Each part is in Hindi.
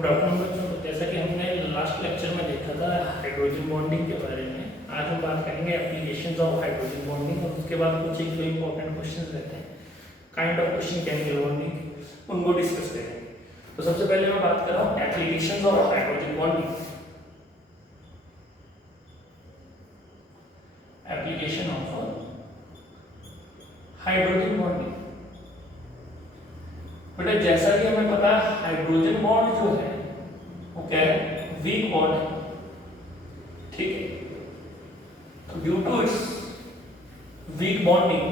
गुड आफ्टरनून बच्चों। जैसा कि हमने लास्ट लेक्चर में देखा था हाइड्रोजन बॉन्डिंग के बारे में, आज हम बात करेंगे एप्लीकेशंस ऑफ हाइड्रोजन बॉन्डिंग और उसके बाद कुछ एक दो इंपॉर्टेंट क्वेश्चंस रहते हैं, kind of question chemical bonding, उनको डिस्कस करेंगे। तो सबसे पहले मैं बात कर रहा हूँ applications of hydrogen bonding. Application of hydrogen bonding, बेटा जैसा कि हमें पता है हाइड्रोजन बॉन्ड जो है वो क्या है, वीक बॉन्ड है, ठीक है। तो due to its weak bonding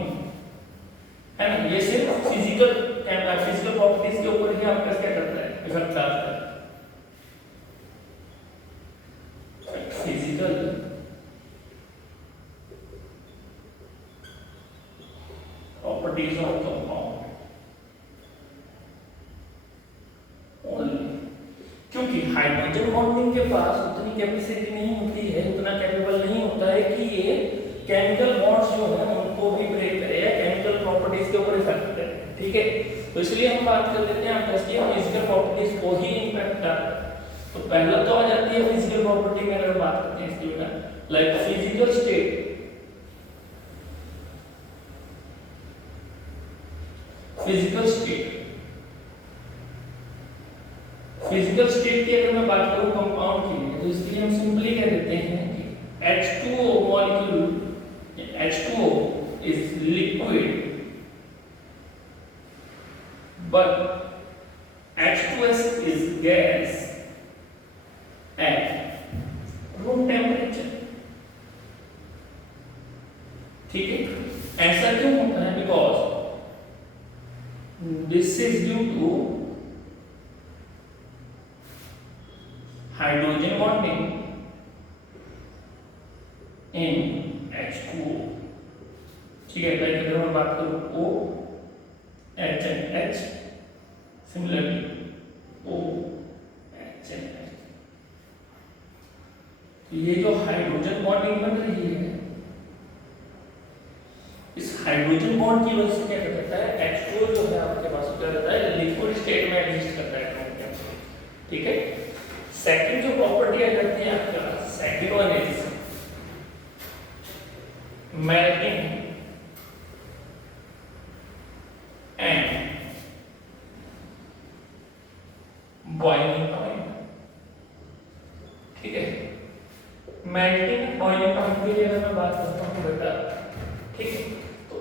है ना, ये सिर्फ फिजिकल प्रॉपर्टीज के ऊपर ही आपका क्या करता है, इफेक्ट डालता है। फिजिकल प्रॉपर्टीज ऑफ कंपाउंड, क्योंकि हाइड्रोजन बॉन्डिंग के पास उतनी कैपेसिटी नहीं होती है, उतना कैपेबल नहीं होता है कि ये केमिकल बॉन्ड्स जो है उनको भी ब्रेक करे या केमिकल प्रॉपर्टीज के ऊपर इफेक्ट करे, ठीक है। तो इसलिए हम बात कर लेते हैं आप इसकी फिजिकल प्रॉपर्टीज को ही इंपैक्ट डालता है। तो पहला तो आ जाती है फिजिकल प्रॉपर्टी में, अगर बात करते हैं इसकी बेटा, like physical state. Physical state physical state की अगर मैं बात करूं कंपाउंड की, तो इसके लिए हम सिंपली कह देते हैं कि H2O molecule, H2O is liquid but H2S is gas at room temperature, ठीक है। ऐसा क्यों होता है, because this is due to hydrogen bonding in H2O, ठीक है। लाइक अगर मैं बात करूं O H and H, similarly O H and H, ये जो हाइड्रोजन बॉन्डिंग बन रही है, इस हाइड्रोजन बॉन्ड की वजह से क्या करता है, H2O जो है आपके पास क्या रहता है, लिक्विड स्टेट में एग्जिस्ट करता है, ठीक है। सेकंड जो प्रॉपर्टी आ जाती है आपके पास, second one is melting and boiling point, ठीक है। मेल्टिंग बॉइलिंग पॉइंट के लिए अगर मैं बात करता हूँ बेटा, ठीक है, तो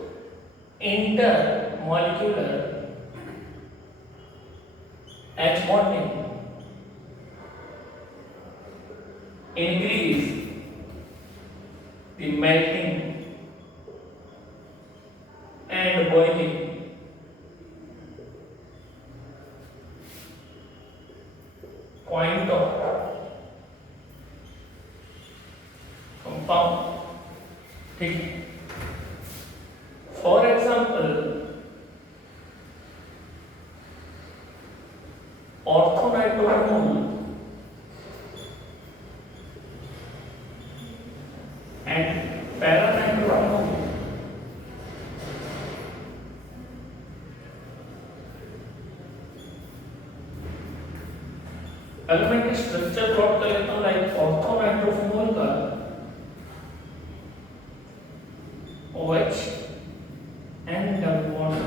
inter molecular H bonding increase the melting and boiling point of compound, ठीक है। फॉर एग्जाम्पल ऑर्थोनाइट्रोफेनॉल and paranitrophenol, अगर मैं स्ट्रक्चर प्लॉट कर लेता हूं, लाइक ऑर्थोनाइट्रोफेनॉल का OH and double bond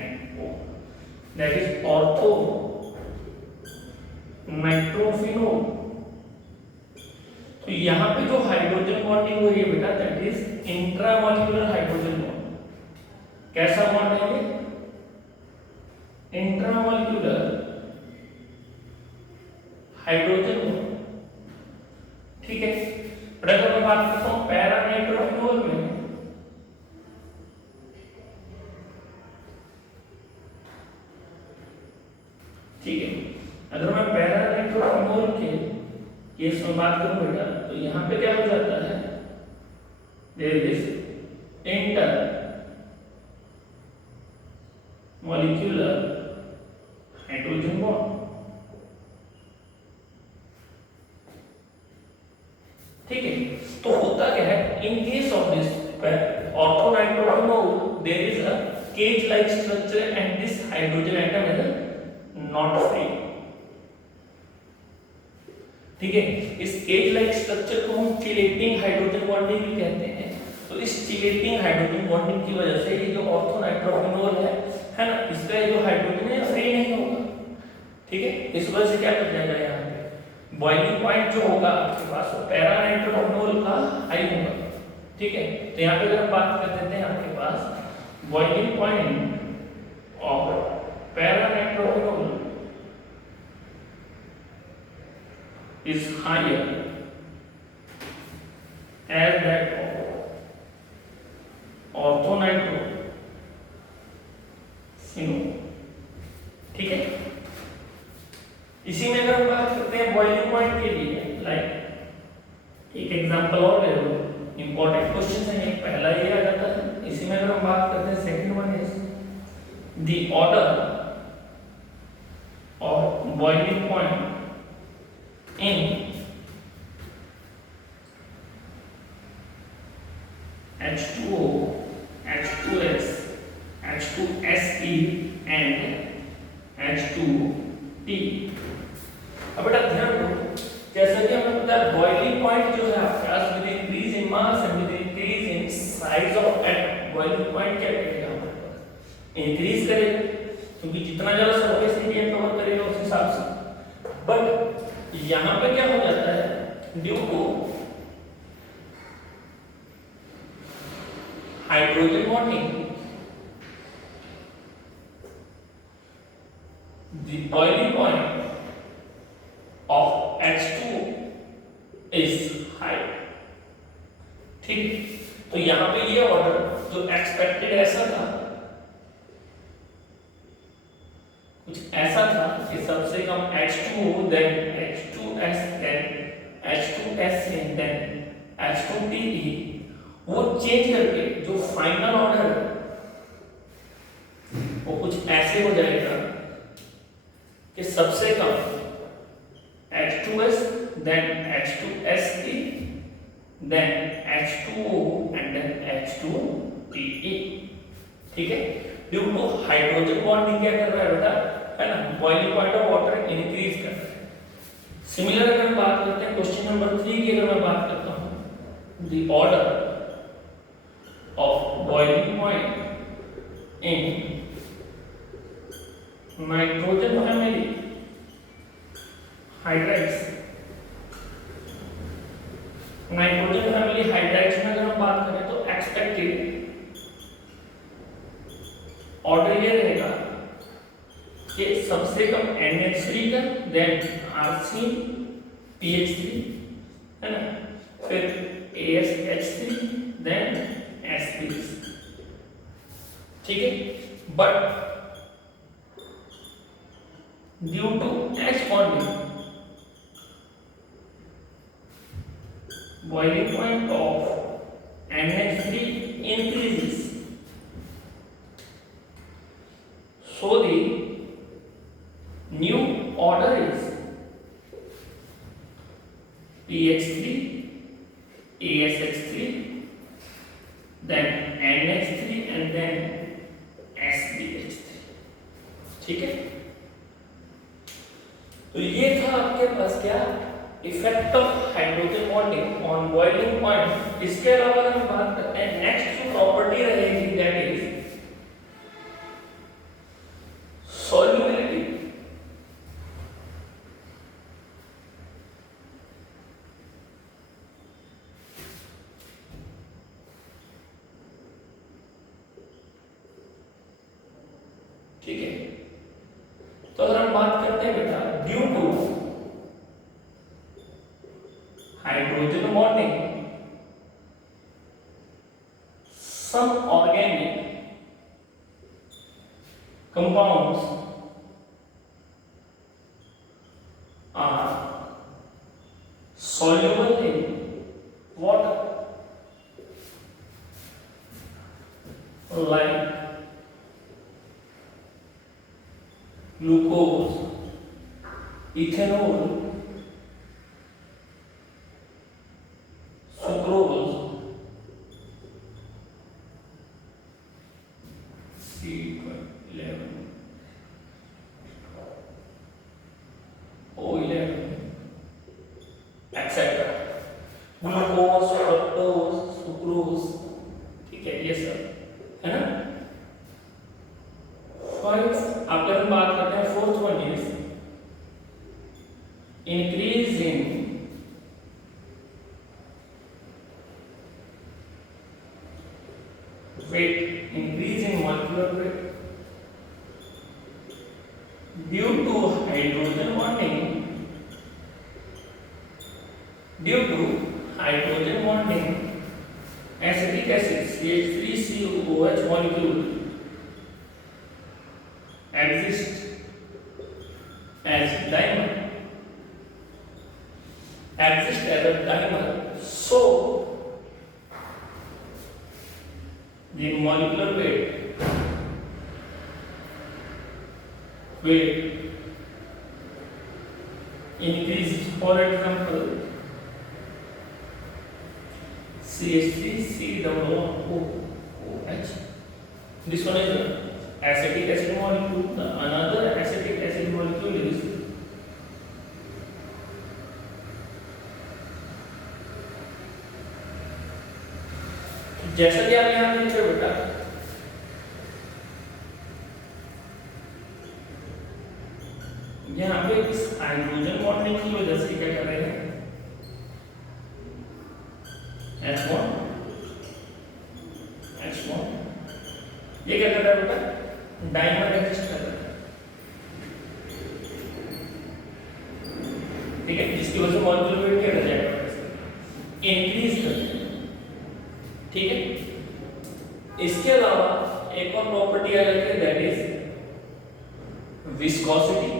and O, that is ortho nitrophenol. तो यहाँ पे जो हाइड्रोजन बॉन्डिंग हो रही है बेटा, that is intramolecular hydrogen bond. कैसा बॉन्ड है ये, इंट्रामॉलिक्यूलर हाइड्रोजन बॉन्ड, ठीक है। और अगर मैं बात करता हूँ पैरानाइट्रोफेनॉल में, ठीक है, अगर मैं पैरानाइट्रोफेनॉल के केस में बात करूं बेटा, तो यहां पे क्या हो जाता है, there is intermolecular hydrogen bond, ठीक है। तो होता क्या है, in case of this orthonitrophenol there is a cage like structure and this hydrogen atom is not free, ठीक है। इस केज लाइक स्ट्रक्चर को हम चिलेटिंग हाइड्रोजन बॉन्डिंग भी कहते हैं। तो इस चिलेटिंग हाइड्रोजन बॉन्डिंग की वजह से ये जो ऑर्थोनाइट्रोफिनोल है ना, इसका ये जो हाइड्रोजन है फ्री नहीं होगा, ठीक है। इस वजह से क्या कर जाएगा, यहाँ पे बॉइलिंग पॉइंट जो होगा आपके पास वो पैरा नाइट्रोफिनोल का हाई होगा, ठीक है। तो यहाँ पे अगर हम बात कर देते हैं आपके पास बॉइलिंग पॉइंट और para nitrophenol is higher as that of orthonitrophenol, ठीक है। इसी में अगर हम बात करते हैं बॉइलिंग पॉइंट के लिए, लाइक एक एग्जांपल और ले लो, इंपॉर्टेंट क्वेश्चन है, एक पहला ये आ जाता है। इसी में अगर हम बात करते हैं second one is the order of boiling point in H2O, H2S, H2SE and H2T। अब बेटा ध्यान दो, जैसा कि हमें पता है बॉइलिंग पॉइंट जो है आपके पास with increase in mass and with increase in size of atom, boiling point क्या करेगा हमारे पास, इंक्रीज करेगा, क्योंकि जितना ज्यादा सरफेस एरिया कवर करेगा उस हिसाब से। बट यहां पे क्या हो जाता है, due to hydrogen bonding the boiling point of H2 is high, ठीक। तो यहां पे ये ऑर्डर जो एक्सपेक्टेड ऐसा था, कुछ ऐसा था कि सबसे कम H2O then H2S then H2SN then H2TE, वो चेंज करके जो फाइनल ऑर्डर है वो कुछ ऐसे हो जाएगा कि सबसे कम H2S then H2SE then H2O and then H2TE, ठीक है। ड्यू टू हाइड्रोजन बॉन्डिंग क्या कर रहा है बेटा, है ना, boiling point of water increase कर रहा है। सिमिलर अगर हम बात करते हैं क्वेश्चन नंबर 3 की, अगर मैं बात करता हूं the order of boiling point in nitrogen family hydrides, nitrogen family hydrides में अगर हम बात करें तो एक्सपेक्टेड ऑर्डर ये रहेगा कि सबसे कम NH3 का, देन RCPH3, है ना, फिर ASH3, देन SP3, ठीक है। But due to H bonding boiling point of NH3 increases, so the new order is PH3, ASH3, then NH3 and then SPH3, ठीक है। तो ये था आपके पास क्या, effect of hydrogen bonding on boiling point. इसके अलावा अगर हम बात करते हैं नेक्स्ट जो प्रॉपर्टी रहेगी दैट इज solubility, ठीक है। तो अगर हम बात करते हैं बेटा due to hydrogen bonding some organic compounds are soluble in water, like glucose, ethanol, sucrose, C11, O11, weight, increase in molecular weight due to hydrogen bonding. Due to hydrogen bonding, acetic acid CH3COOH molecule exists as dimer. Exists as a dimer. So the molecular weight increases. For example, CH3COOH. This one is acetic acid molecule. The another acetic acid molecule is जैसा कि आप यहाँ देख रहे हो बेटा, यहाँ पे इस हाइड्रोजन बॉन्डिंग की वजह से क्या कर रहे हैं, H1 ये क्या कर रहा है बेटा, डाइमर एग्जिस्ट कर रहा है, ठीक है, जिसकी वजह से मॉलिक्यूलर वेट क्या कर जाएगा, इंक्रीज कर जाएगा, ठीक है। इसके अलावा एक और प्रॉपर्टी आ जाती है, दैट इज विस्कोसिटी।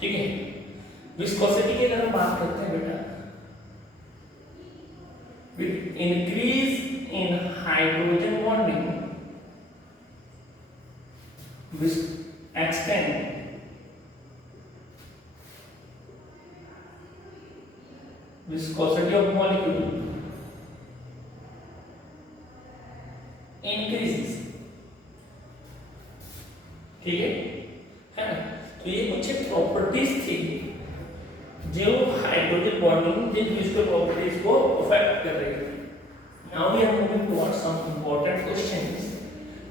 ठीक है, विस्कोसिटी की अगर हम बात करते हैं बेटा, with increase in hydrogen bonding extend viscosity of molecule increases, ठीक है ना। तो ये कुछ प्रॉपर्टीज थी जो हाइड्रोजन बॉन्डिंग जिन फिजिकल प्रॉपर्टीज को अफेक्ट कर रही है। Now we are moving towards some important questions,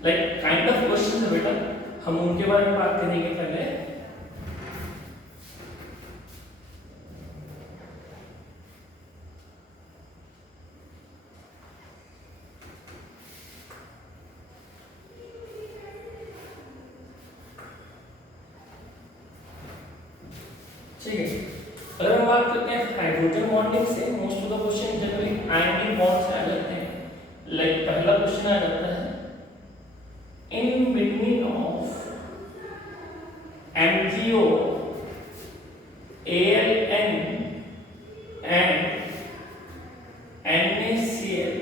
like kind of questions बेटा, हम उनके बारे में बात करेंगे पहले। ठीक है, अगर हम बात करते हैं हाइड्रोजन बॉन्डिंग से, most of the question generally ionic bond से आ जाते हैं। लाइक पहला क्वेश्चन आ जाता है, in between of MgO AlN and NaCl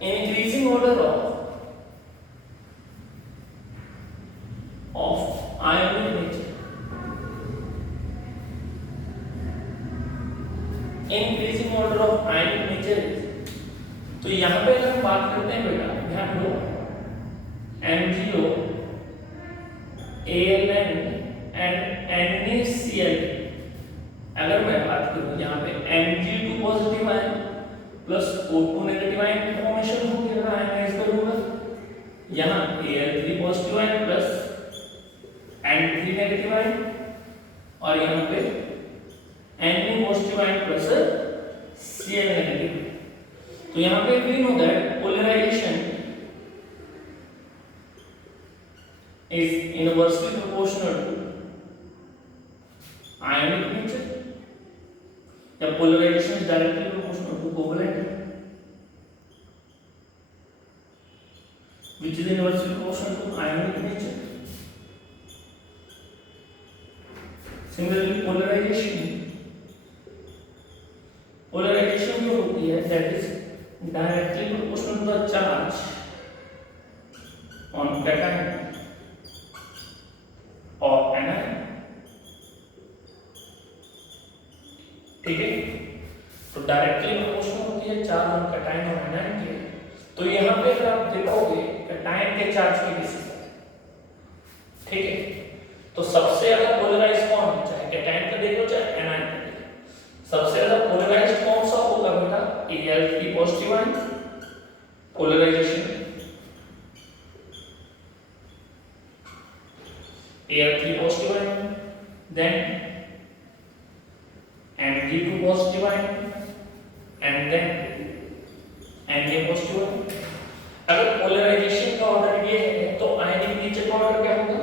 increasing order of ionic nature, increasing order of ionic nature। तो यहाँ पे अगर हम बात करते हैं बेटा, ध्यान दो, MgO AlN and NaCl, अगर मैं बात करूँ यहाँ पे Mg2 positive ion plus O2 negative ion की फॉर्मेशन होगी अगर आयनाइज करूँगा, यहाँ Al3 positive ion plus N3 negative ion, और यहाँ पे Na positive ion plus Cl negative. तो यहाँ पे we know that polarisation is inversely proportional to ionic nature, या polarization is directly proportional to covalent, which is inversely proportional to ionic nature। Similarly polarization जो होती है, that is directly proportional to the charge on cation और anion, ठीक है। तो डायरेक्टली प्रोपोर्शनल होती है चार्ज ऑन कैटायन और एनायन के। तो यहाँ पे अगर आप देखोगे कैटायन के चार्ज की बेसिस पर, ठीक है, तो सबसे ज्यादा पोलराइज कौन है, चाहे कैटायन का देख लो चाहे एनायन का देख लो, सबसे ज्यादा पोलराइज्ड कौन सा होगा बेटा, Al3 positive ion polarisation Al3 positive ion, then Mg2 positive ion, and then Na positive ion. अगर पोलराइजेशन का ऑर्डर ये है तो आयनिक नेचर का ऑर्डर क्या होगा?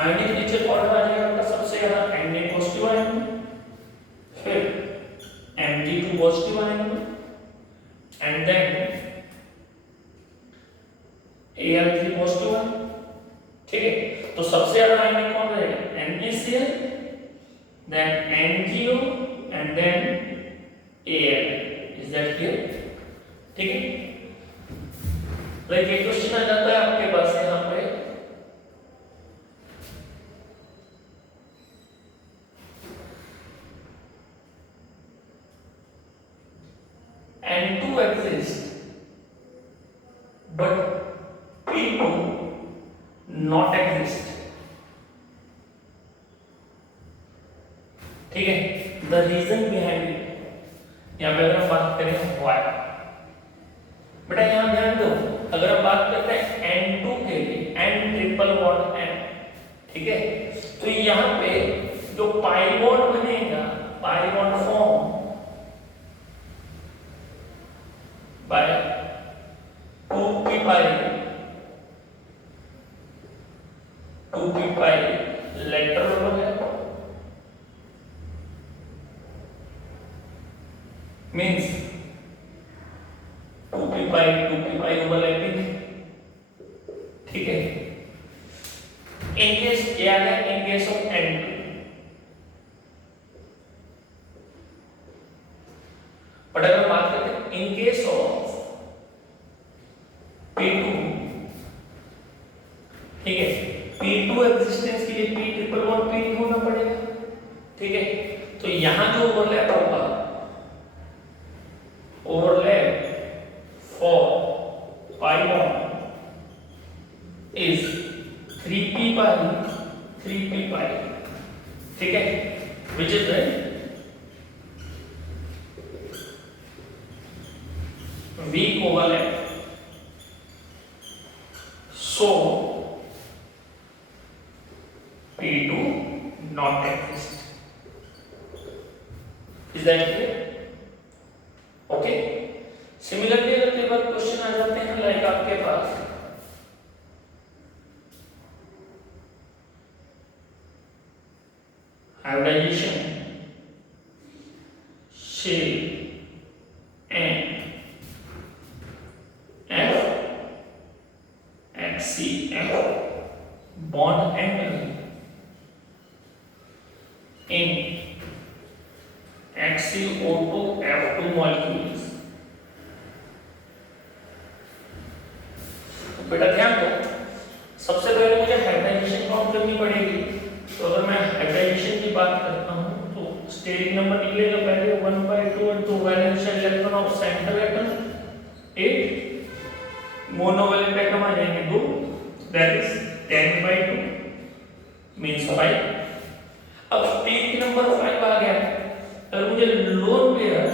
आयनिक नेचर का ऑर्डर आ जाएगा आपका सबसे ज्यादा Na पॉजिटिव आयन, फिर Mg2 positive ion, and then Al3 positive ion. ठीक है, तो सबसे ज्यादा आयनिक कौन रहेगा? NaCl, then NGO and then Al। Is that clear? ठीक है, एक क्वेश्चन आ जाता है आपके पास यहाँ पे, N2 exists but P2 not exist। ठीक है, द रीजन बिहाइंड इट, यहाँ पे अगर हम बात करें वाई, बेटा यहाँ ध्यान दो, अगर हम बात करते हैं N2 के लिए N ट्रिपल बॉन्ड N, ठीक है, तो यहाँ पे जो पाई बॉन्ड बनेगा, pi bond form by 2p pi lateral हो गया, मींस 2p पाई ओवरलैपिंग। ठीक है, इन केस क्या है, in case of N2, but अगर बात करते हैं इन केस ऑफ P2, ठीक है, P2 एग्जिस्टेंस के लिए P ट्रिपल बॉन्ड P होना पड़ेगा। ठीक है, तो यहां जो ओवरलैप होगा, overlap for pi bond is 3p pi. ठीक है, which is the weak overlap, so P2 not exist। Is that clear? Okay, similarly अगर कई बार क्वेश्चन आ जाते हैं लाइक आपके पास hybridisation shell HCl bond angle in HCO2 F2 molecules। तो बेटा ध्यान दो, सबसे पहले मुझे हाइब्रिडाइजेशन काउंट करनी पड़ेगी। तो अगर मैं हाइब्रिडाइजेशन की बात करता हूं तो स्टेरिक नंबर निकलेगा पहले 1/2 and 2 valence electron of central atom 8, monovalent atom आ जाएंगे 2, दैट इज 10/2 मींस 5। अब स्टेरिक नंबर 5 आ गया, अगर मुझे lone pair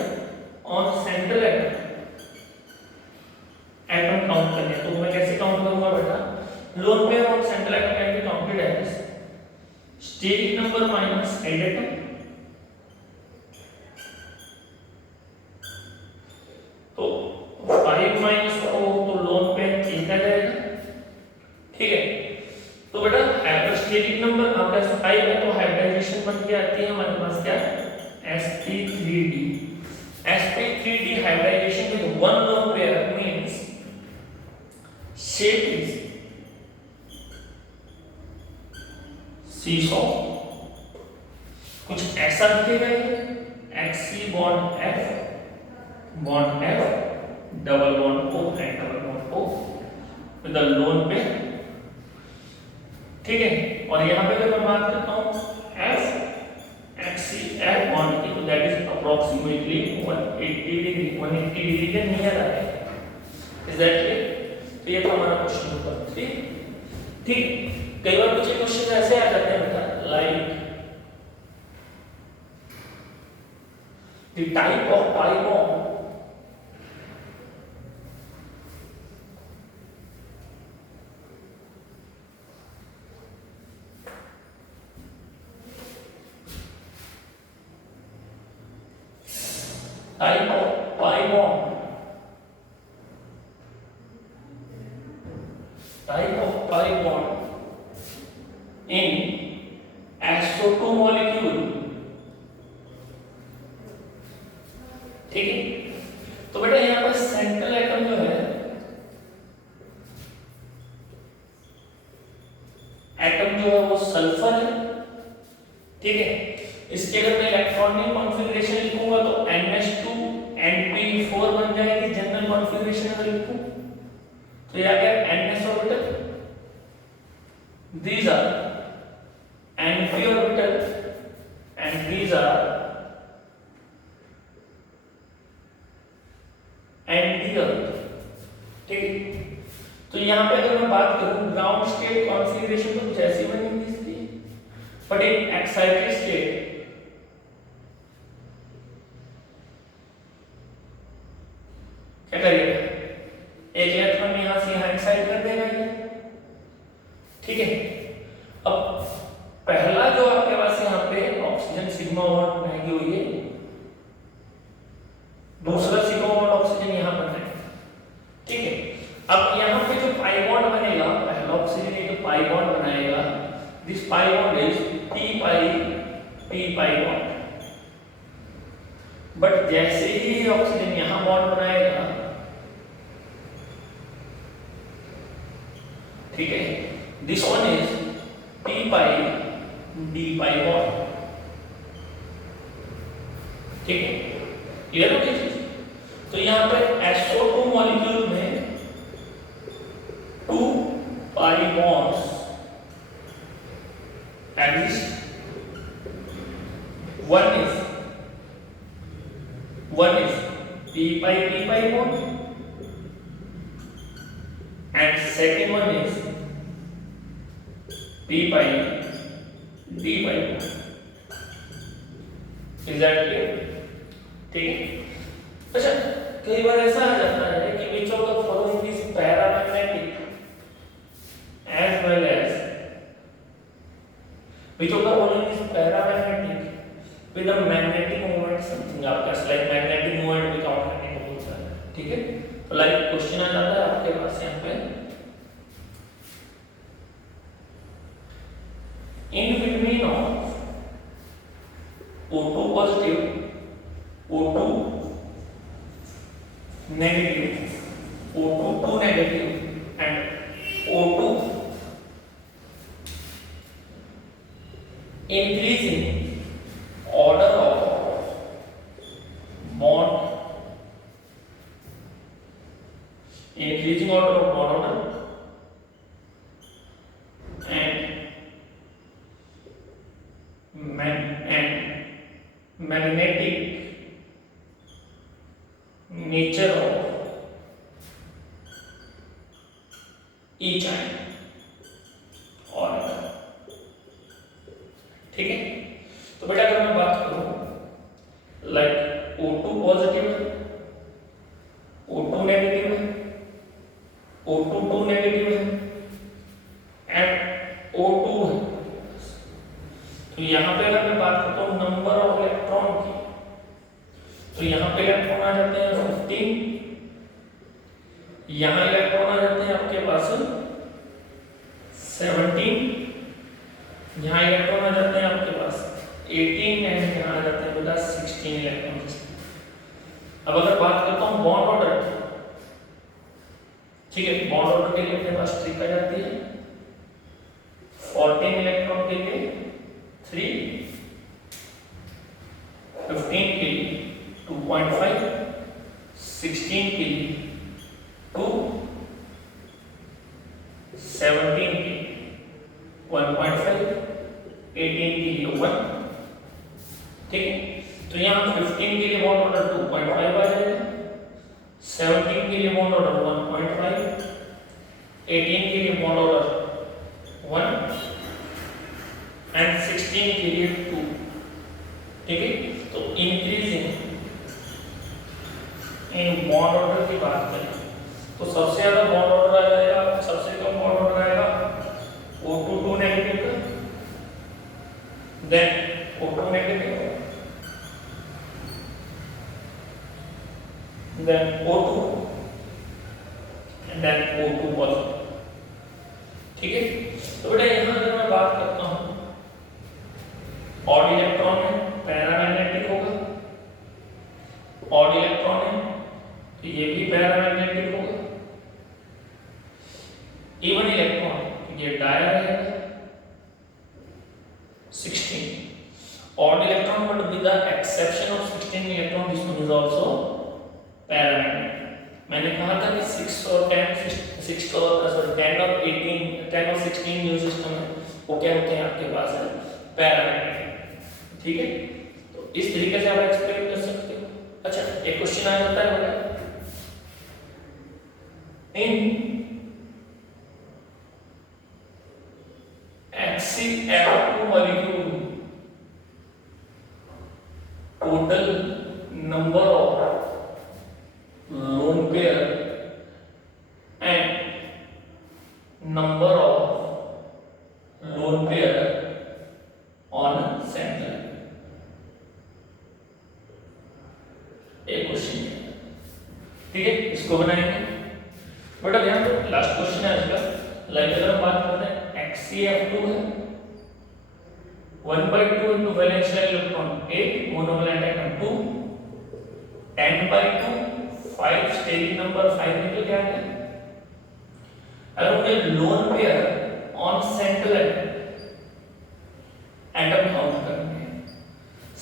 on central atom count करने तो मैं कैसे काउंट करूंगा बेटा? Lone pair on central atom can be counted as steric number minus head atom. तो 5 माइनस 4 तो लोन पेयर 1 आ जाएगा। ठीक है, तो बेटा स्टेरिक नंबर आपका 5 है तो हाइब्रिडाइजेशन बन के आती है हमारे पास क्या? sp3d। sp3d hybridization with one lone pair means shape is seesaw। कुछ ऐसा दिखेगा ये, xc bond f double bond O and double bond O with the lone pair. ठीक है, और यहाँ पे अगर मैं बात करता हूँ f XCF बॉन्ड की, तो दैट इज अप्रोक्सीमेटली 180 डिग्री के नियर आ है। Is that clear? तो ये था हमारा क्वेश्चन नंबर 3। ठीक, कई बार कुछ क्वेश्चन ऐसे आ जाते हैं बेटा like the type of pi bond type of pi bond in SO2 molecule, ठीक है। तो बेटा यहाँ पर सेंट्रल एटम जो है, एटम जो है वो सल्फर है, ठीक है। इसके अगर मैं इलेक्ट्रॉनिक कॉन्फ़िगरेशन लिखूंगा तो NH2 NP4 बन जाएगी जनरल कॉन्फ़िगरेशन अगर लिखूं तो यह क्या NS orbital, these are NP orbital and these are ND orbital, ठीक। तो यहाँ पे अगर मैं बात करूं ग्राउंड स्टेट कॉन्फ़िगरेशन तो कुछ ऐसी बनेगी इसकी, बट इन एक्साइटेड स्टेट क्या करिएगा, एक इलेक्ट्रॉन यहां से यहां एक्साइट कर देगा ये, ठीक है। अब पहला जो आपके पास यहाँ पे ऑक्सीजन सिग्मा बॉन्ड बनाएगी हुई है, दूसरा सिग्मा बॉन्ड ऑक्सीजन यहाँ बन रहा है, ठीक है। अब यहाँ पे जो पाई बॉन्ड बनेगा, पहला ऑक्सीजन ये जो पाई बॉन्ड बनाएगा, this pi bond is p pi bond. But जैसे ही ऑक्सीजन यहाँ बॉन्ड बनाएगा, ठीक है, this one is p pi d pi bond, ठीक है, क्लियर हो गई चीज। तो यहाँ पर SO2 मॉलिक्यूल में 2 pi bonds exist, one is p pi bond and second one is p pi d pi bond, is that clear, ठीक है। अच्छा, कई बार ऐसा आ जाता है कि which of the following is paramagnetic as well as which of the following is paramagnetic with a magnetic moment something, आपका like magnetic moment भी काउंट करने को बोलता है, ठीक है। तो लाइक क्वेश्चन आ जाता है आपके पास यहाँ पे, in between of O2 positive, O2 negative, O2 2 negative and O2 increasing order of bond, increasing order of bond order and magnetic nature of each ion order, ठीक है। तो बेटा अगर मैं बात करूं लाइक O2 पॉजिटिव है, O2 नेगेटिव है, O2 2 नेगेटिव है एंड O2 है, तो यहाँ पे अगर मैं बात करता हूँ नंबर ऑफ इलेक्ट्रॉन की, तो यहाँ पे इलेक्ट्रॉन आ जाते हैं 15, यहाँ इलेक्ट्रॉन आ जाते हैं आपके पास 17, यहाँ इलेक्ट्रॉन आ जाते हैं आपके पास 18 एंड यहाँ आ जाते हैं बेटा 16 इलेक्ट्रॉन। अब अगर बात करता हूँ बॉन्ड ऑर्डर, ठीक है, बॉन्ड ऑर्डर के लिए अपने पास ट्रिक आ जाती है, 14 इलेक्ट्रॉन के लिए 3, 15 के लिए 2.5, 16 के लिए 2, 17 के लिए 1.5, 18 के लिए 1, ठीक है। तो यहाँ 15 के लिए बॉन्ड ऑर्डर 2.5 आ जाएगा, 17 के लिए बॉन्ड ऑर्डर 1.5, 18 के लिए बॉन्ड ऑर्डर 1 एंड 16 के लिए 2, ठीक है। तो इंक्रीजिंग इन बॉन्ड ऑर्डर की बात करें तो सबसे ज्यादा बॉन्ड ऑर्डर आ जाएगा, सबसे कम बॉन्ड ऑर्डर आएगा O2 2 नेगेटिव का, then O2 negative, then O2 and then O2 positive. ठीक है, तो बेटा यहाँ अगर मैं बात करता हूँ ऑड इलेक्ट्रॉन है पैरामैग्नेटिक होगा, ऑड इलेक्ट्रॉन है तो ये भी पैरामैग्नेटिक होगा, इवन इलेक्ट्रॉन तो ये डाया रहेगा 16 odd electron but with the exception of 16 electron this one is also paramagnetic. मैंने कहा था कि 6 और 10 और 10 और 16 न्यू सिस्टम है वो क्या होते हैं आपके पास है पैरामैग्नेटिक। ठीक है, तो इस तरीके से आप एक्सप्लेन कर सकते हो। अच्छा, एक क्वेश्चन आ जाता है बेटा, इन HCl2 molecule total number of lone pair and number of lone pair on center, एक क्वेश्चन है। ठीक है, इसको बनाएंगे बेटा, ध्यान दो लास्ट क्वेश्चन है इसका। लाइक अगर हम बात करते हैं HCl2 है 1/2 into valence electron 8 monovalent atom 2 10/2 5 steric number 5 निकल के आता है। अगर हमने lone pair on central atom count करना है,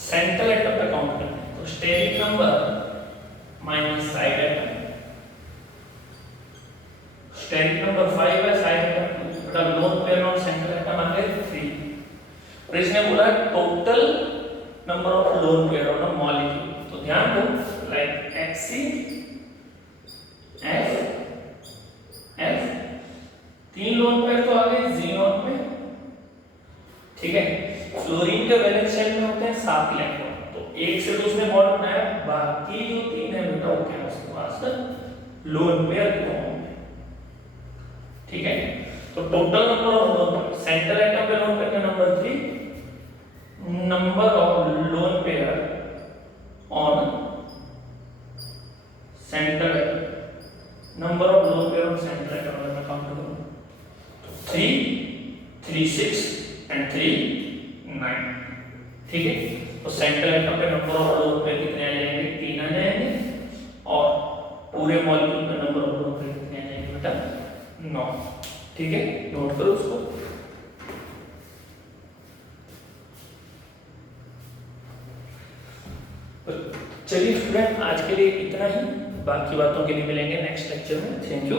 सेंट्रल एटम पे काउंट करना है तो steric number minus side atom, steric number 5 है, साइड एटम 2, मतलब lone pair on central atom आ गए 3। और इसने बोला total number of lone pair on a molecule, तो ध्यान दो like HCl F 3 lone pair तो आ गए ज़ीनॉन में। ठीक है, फ्लोरीन के वैलेंस शेल में होते हैं 7 इलेक्ट्रॉन, तो एक से दूसरे बॉन्ड बनाया, बाकी जो 3 है बेटा वो क्या है उसके पास लोन पेयर फॉर्म में। ठीक है, तो total number of loan central atom पे लोन पेयर का number 3, number of lone pair on central atom, number of lone pair on central atom अगर मैं काउंट करूं 3 3 6 एंड 3 9। ठीक है, तो सेंट्रल एटम पे नंबर ऑफ लोन पेयर कितने आ जाएंगे 3 आ जाएंगे, और पूरे मॉलिक्यूल पे नंबर ऑफ लोन पेयर कितने आ जाएंगे बेटा 9। ठीक है, नोट करो उसको। चलिए स्टूडेंट, आज के लिए इतना ही, बाकी बातों के लिए मिलेंगे नेक्स्ट लेक्चर में। Thank you.